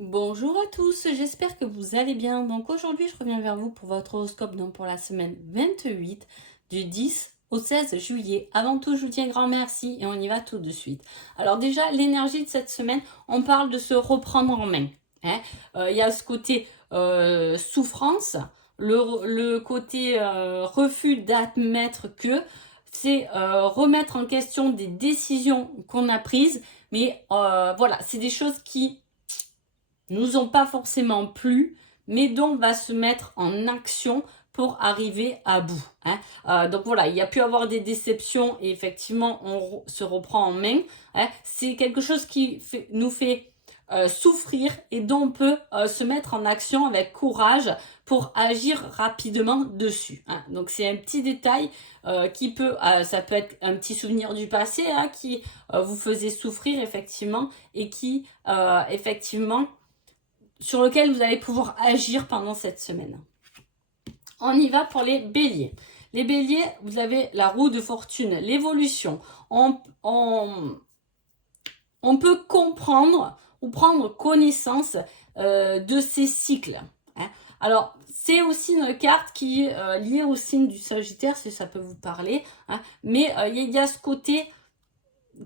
Bonjour à tous, j'espère que vous allez bien. Donc aujourd'hui, je reviens vers vous pour votre horoscope donc pour la semaine 28 du 10 au 16 juillet. Avant tout, je vous dis un grand merci et on y va tout de suite. Alors déjà, l'énergie de cette semaine, on parle de se reprendre en main. Hein. Il y a ce côté souffrance, le côté refus d'admettre que c'est remettre en question des décisions qu'on a prises, mais voilà, c'est des choses qui nous ont pas forcément plu, mais dont on va se mettre en action pour arriver à bout. Hein. Donc voilà, il y a pu avoir des déceptions et effectivement on se reprend en main. Hein. C'est quelque chose qui nous fait souffrir et dont on peut se mettre en action avec courage pour agir rapidement dessus. Hein. Donc c'est un petit détail qui peut, ça peut être un petit souvenir du passé hein, qui vous faisait souffrir effectivement et qui effectivement sur lequel vous allez pouvoir agir pendant cette semaine. On y va pour les béliers. Les béliers, vous avez la roue de fortune, l'évolution. On peut comprendre ou prendre connaissance de ces cycles. Hein. Alors, c'est aussi une carte qui est liée au signe du Sagittaire, si ça peut vous parler. Hein. Mais il y a ce côté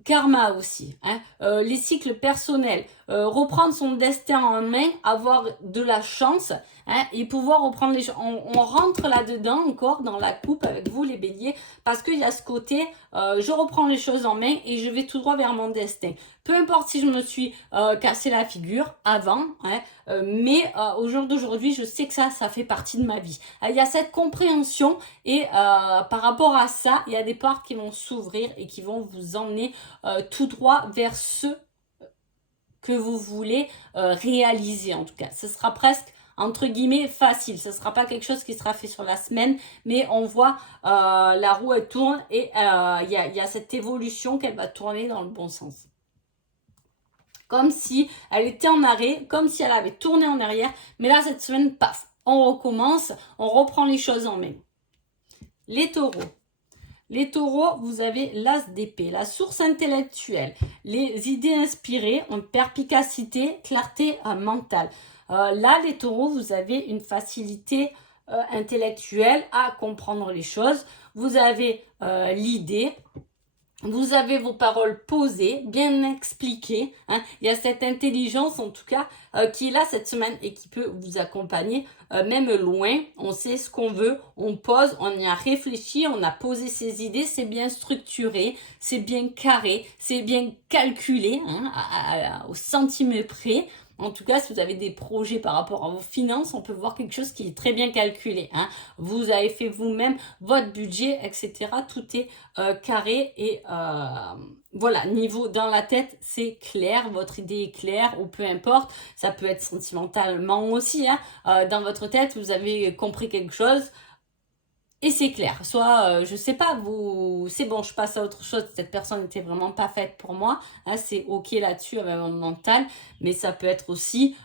karma aussi, hein, les cycles personnels, reprendre son destin en main, avoir de la chance hein, et pouvoir reprendre les choses. On rentre là-dedans encore dans la coupe avec vous les béliers parce qu'il y a ce côté, je reprends les choses en main et je vais tout droit vers mon destin. Peu importe si je me suis cassé la figure avant, hein, mais au jour d'aujourd'hui, je sais que ça fait partie de ma vie. Il y a cette compréhension et par rapport à ça, il y a des portes qui vont s'ouvrir et qui vont vous emmener tout droit vers ce que vous voulez réaliser en tout cas. Ce sera presque entre guillemets facile. Ce ne sera pas quelque chose qui sera fait sur la semaine, mais on voit la roue elle tourne et il y a cette évolution qu'elle va tourner dans le bon sens. Comme si elle était en arrêt, comme si elle avait tourné en arrière, mais là cette semaine, paf, on recommence, on reprend les choses en main. Les taureaux. Les taureaux, vous avez l'as d'épée, la source intellectuelle, les idées inspirées, une perspicacité, clarté mentale. Là, les taureaux, vous avez une facilité intellectuelle à comprendre les choses. Vous avez l'idée, vous avez vos paroles posées, bien expliquées. Hein. Il y a cette intelligence, en tout cas, qui est là cette semaine et qui peut vous accompagner même loin. On sait ce qu'on veut, on pose, on y a réfléchi, on a posé ses idées. C'est bien structuré, c'est bien carré, c'est bien calculé hein, au centimètre près. En tout cas, si vous avez des projets par rapport à vos finances, on peut voir quelque chose qui est très bien calculé. Hein. Vous avez fait vous-même votre budget, etc. Tout est carré et voilà, niveau dans la tête, c'est clair, votre idée est claire ou peu importe. Ça peut être sentimentalement aussi. Hein. Dans votre tête, vous avez compris quelque chose. Et c'est clair, soit je sais pas, vous c'est bon, je passe à autre chose, cette personne n'était vraiment pas faite pour moi, hein, c'est ok là-dessus avec mon mental, mais ça peut être aussi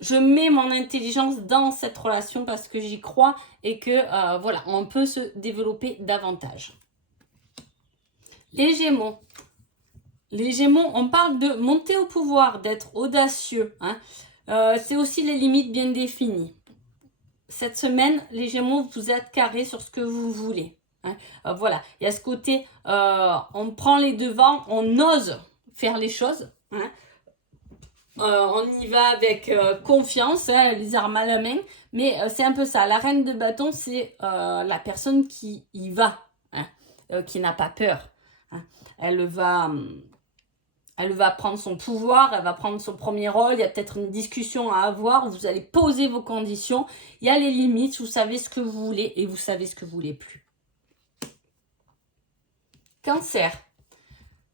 je mets mon intelligence dans cette relation parce que j'y crois et que voilà, on peut se développer davantage. Les Gémeaux. Les Gémeaux, on parle de monter au pouvoir, d'être audacieux. Hein. C'est aussi les limites bien définies. Cette semaine, les Gémeaux, vous êtes carrés sur ce que vous voulez. Hein. Voilà, il y a ce côté, on prend les devants, on ose faire les choses. Hein. On y va avec confiance, hein, les armes à la main, mais c'est un peu ça. La reine de bâton, c'est la personne qui y va, hein, qui n'a pas peur. Hein. Elle va prendre son pouvoir, elle va prendre son premier rôle, il y a peut-être une discussion à avoir, vous allez poser vos conditions, il y a les limites, vous savez ce que vous voulez et vous savez ce que vous voulez plus. Cancer.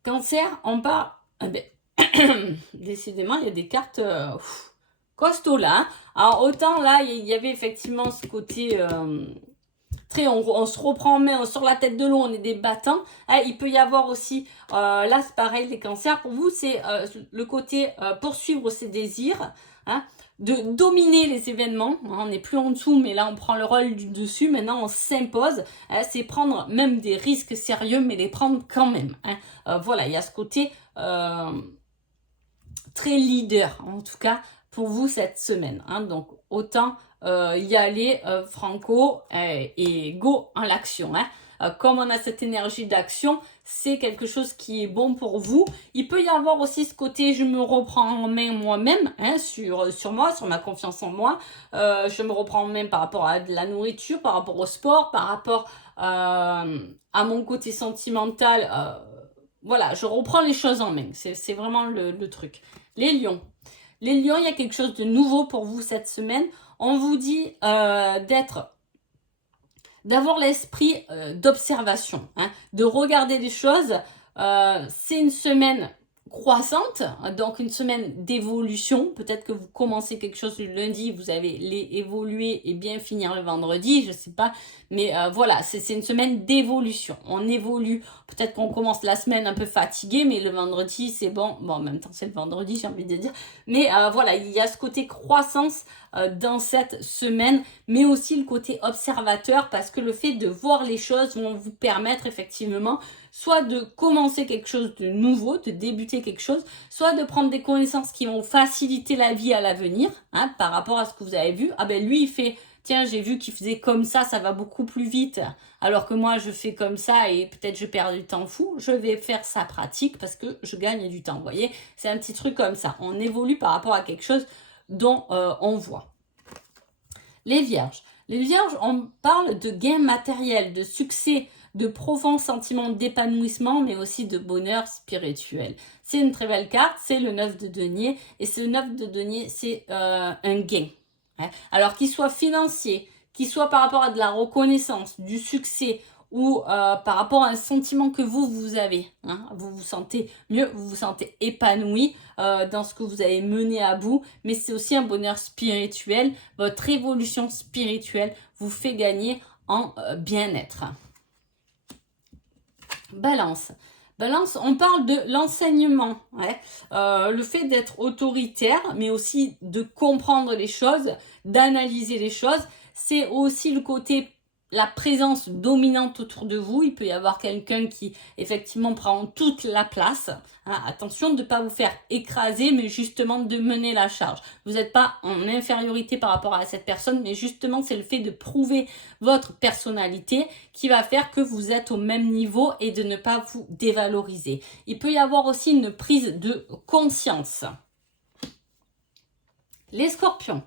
Cancer, on parle... décidément, il y a des cartes costauds là. Hein. Alors autant là, il y avait effectivement ce côté... très, on se reprend en main sur la tête de l'eau, on est des battants. Hein, il peut y avoir aussi, là c'est pareil, les cancers, pour vous c'est le côté poursuivre ses désirs, hein, de dominer les événements. On n'est plus en dessous, mais là on prend le rôle du dessus. Maintenant on s'impose. C'est prendre même des risques sérieux, mais les prendre quand même. Voilà, il y a ce côté très leader, en tout cas pour vous cette semaine. Donc autant y aller franco et go en l'action. Comme on a cette énergie d'action, c'est quelque chose qui est bon pour vous. Il peut y avoir aussi ce côté je me reprends en main moi-même sur moi, sur ma confiance en moi. Je me reprends en main par rapport à de la nourriture, par rapport au sport, par rapport à mon côté sentimental. Voilà, je reprends les choses en main. C'est vraiment le truc. Les lions. Les lions, il y a quelque chose de nouveau pour vous cette semaine. On vous dit d'avoir l'esprit d'observation, de regarder les choses. C'est une semaine croissante, donc une semaine d'évolution. Peut-être que vous commencez quelque chose le lundi, vous allez évoluer et bien finir le vendredi, je sais pas. Mais voilà, c'est une semaine d'évolution. On évolue. Peut-être qu'on commence la semaine un peu fatigué, mais le vendredi, c'est bon. Bon, en même temps, c'est le vendredi, j'ai envie de dire. Mais voilà, il y a ce côté croissance dans cette semaine, mais aussi le côté observateur, parce que le fait de voir les choses vont vous permettre effectivement soit de commencer quelque chose de nouveau, de débuter quelque chose, soit de prendre des connaissances qui vont faciliter la vie à l'avenir, par rapport à ce que vous avez vu. Ah ben lui, il fait, tiens, j'ai vu qu'il faisait comme ça va beaucoup plus vite, alors que moi, je fais comme ça et peut-être je perds du temps fou. Je vais faire ça pratique parce que je gagne du temps, vous voyez. C'est un petit truc comme ça. On évolue par rapport à quelque chose dont on voit. Les vierges. Les vierges, on parle de gains matériels, de succès, de profonds sentiments d'épanouissement, mais aussi de bonheur spirituel. C'est une très belle carte, c'est le 9 de denier, et ce 9 de denier, c'est un gain. Alors qu'il soit financier, qu'il soit par rapport à de la reconnaissance, du succès, ou par rapport à un sentiment que vous avez. Vous vous sentez mieux, vous vous sentez épanoui dans ce que vous avez mené à bout, mais c'est aussi un bonheur spirituel. Votre évolution spirituelle vous fait gagner en bien-être. Balance. Balance, on parle de l'enseignement, le fait d'être autoritaire, mais aussi de comprendre les choses, d'analyser les choses. C'est aussi le côté, la présence dominante autour de vous. Il peut y avoir quelqu'un qui effectivement prend toute la place. Attention de ne pas vous faire écraser, mais justement de mener la charge. Vous n'êtes pas en infériorité par rapport à cette personne, mais justement c'est le fait de prouver votre personnalité qui va faire que vous êtes au même niveau et de ne pas vous dévaloriser. Il peut y avoir aussi une prise de conscience. Les scorpions.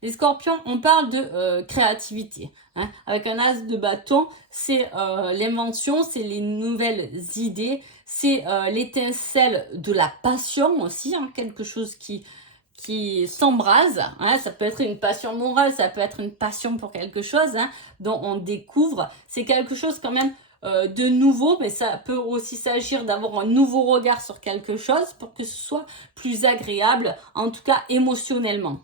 Les scorpions, on parle de créativité. Avec un as de bâton, c'est l'invention, c'est les nouvelles idées, c'est l'étincelle de la passion aussi, quelque chose qui s'embrase. Ça peut être une passion morale, ça peut être une passion pour quelque chose dont on découvre. C'est quelque chose quand même de nouveau, mais ça peut aussi s'agir d'avoir un nouveau regard sur quelque chose pour que ce soit plus agréable, en tout cas émotionnellement.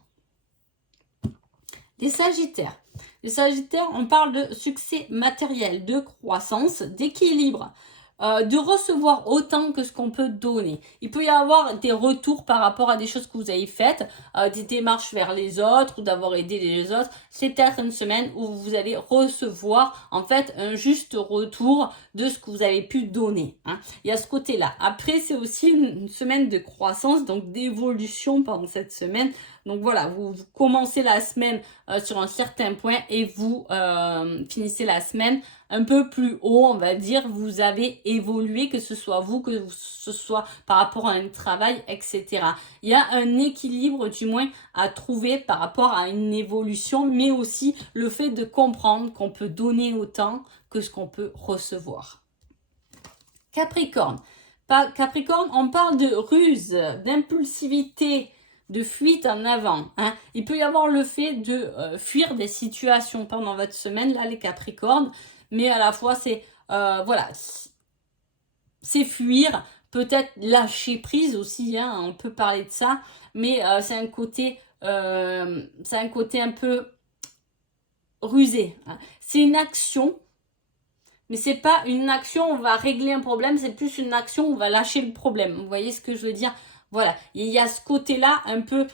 Les Sagittaires. Les Sagittaires, on parle de succès matériel, de croissance, d'équilibre, de recevoir autant que ce qu'on peut donner. Il peut y avoir des retours par rapport à des choses que vous avez faites, des démarches vers les autres ou d'avoir aidé les autres. C'est peut-être une semaine où vous allez recevoir en fait un juste retour de ce que vous avez pu donner. Il y a ce côté-là. Après, c'est aussi une semaine de croissance, donc d'évolution pendant cette semaine. Donc voilà, vous commencez la semaine sur un certain point et vous finissez la semaine un peu plus haut, on va dire. Vous avez évolué, que ce soit vous, que ce soit par rapport à un travail, etc. Il y a un équilibre du moins à trouver par rapport à une évolution, mais aussi le fait de comprendre qu'on peut donner autant que ce qu'on peut recevoir. Capricorne. Capricorne, on parle de ruse, d'impulsivité, de fuite en avant. Il peut y avoir le fait de fuir des situations pendant votre semaine, là les Capricornes, mais à la fois c'est voilà, c'est fuir, peut-être lâcher prise aussi, on peut parler de ça, mais c'est un côté un peu rusé. C'est une action, mais c'est pas une action où on va régler un problème, c'est plus une action où on va lâcher le problème. Vous voyez ce que je veux dire? Voilà, il y a ce côté-là un peu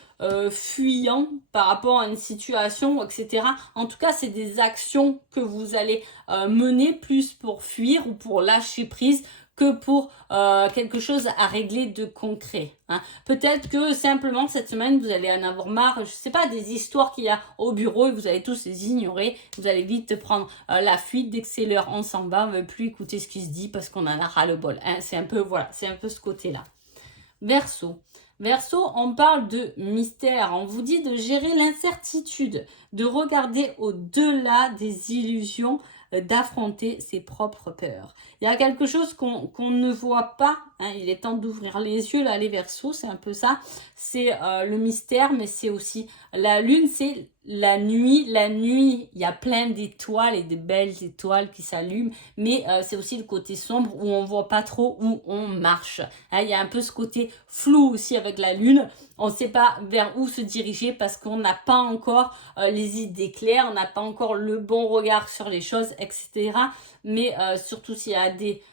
fuyant par rapport à une situation, etc. En tout cas, c'est des actions que vous allez mener plus pour fuir ou pour lâcher prise que pour quelque chose à régler de concret. Hein. Peut-être que simplement cette semaine, vous allez en avoir marre, je sais pas, des histoires qu'il y a au bureau et vous allez tous les ignorer. Vous allez vite prendre la fuite. Dès que c'est l'heure, on s'en va, on ne veut plus écouter ce qui se dit parce qu'on en a ras-le-bol. Hein. C'est un peu, voilà, c'est un peu ce côté-là. Verseau. Verseau, on parle de mystère. On vous dit de gérer l'incertitude, de regarder au-delà des illusions, d'affronter ses propres peurs. Il y a quelque chose qu'on ne voit pas. Hein, il est temps d'ouvrir les yeux, là, les Verseaux, c'est un peu ça. C'est le mystère, mais c'est aussi la lune, c'est la nuit. La nuit, il y a plein d'étoiles et de belles étoiles qui s'allument, mais c'est aussi le côté sombre où on voit pas trop où on marche. Hein, il y a un peu ce côté flou aussi avec la lune. On ne sait pas vers où se diriger parce qu'on n'a pas encore les idées claires, on n'a pas encore le bon regard sur les choses, etc. Mais surtout s'il y a des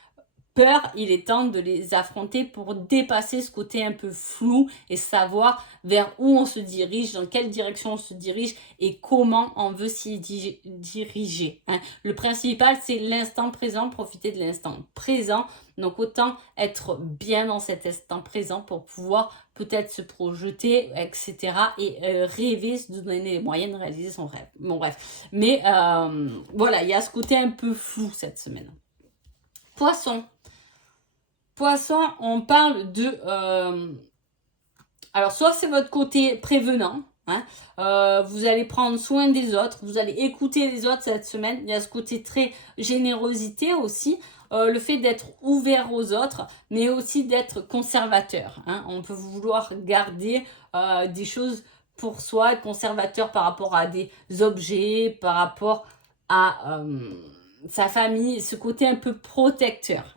peurs, il est temps de les affronter pour dépasser ce côté un peu flou et savoir vers où on se dirige, dans quelle direction on se dirige et comment on veut s'y diriger. Hein. Le principal, c'est l'instant présent, profiter de l'instant présent. Donc autant être bien dans cet instant présent pour pouvoir peut-être se projeter, etc. et rêver, se donner les moyens de réaliser son rêve. Bon bref, mais voilà, il y a ce côté un peu flou cette semaine. Poisson. Poisson, on parle de... alors, soit c'est votre côté prévenant, hein, vous allez prendre soin des autres, vous allez écouter les autres cette semaine. Il y a ce côté très générosité aussi, le fait d'être ouvert aux autres, mais aussi d'être conservateur. Hein. On peut vouloir garder des choses pour soi, être conservateur par rapport à des objets, par rapport à... sa famille, ce côté un peu protecteur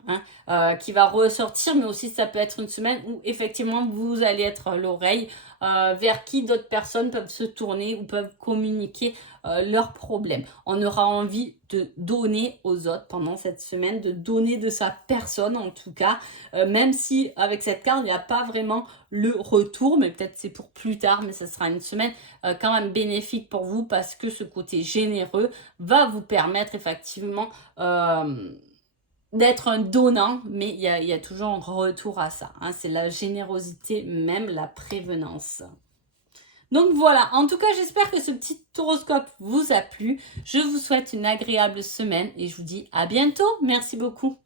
qui va ressortir, mais aussi ça peut être une semaine où effectivement vous allez être l'oreille vers qui d'autres personnes peuvent se tourner ou peuvent communiquer leurs problèmes. On aura envie de donner aux autres pendant cette semaine, de donner de sa personne en tout cas, même si avec cette carte il n'y a pas vraiment le retour, mais peut-être c'est pour plus tard, mais ce sera une semaine quand même bénéfique pour vous parce que ce côté généreux va vous permettre effectivement d'être un donnant, mais il y a toujours un retour à ça. Hein, c'est la générosité même, la prévenance. Donc voilà, en tout cas, j'espère que ce petit horoscope vous a plu. Je vous souhaite une agréable semaine et je vous dis à bientôt. Merci beaucoup.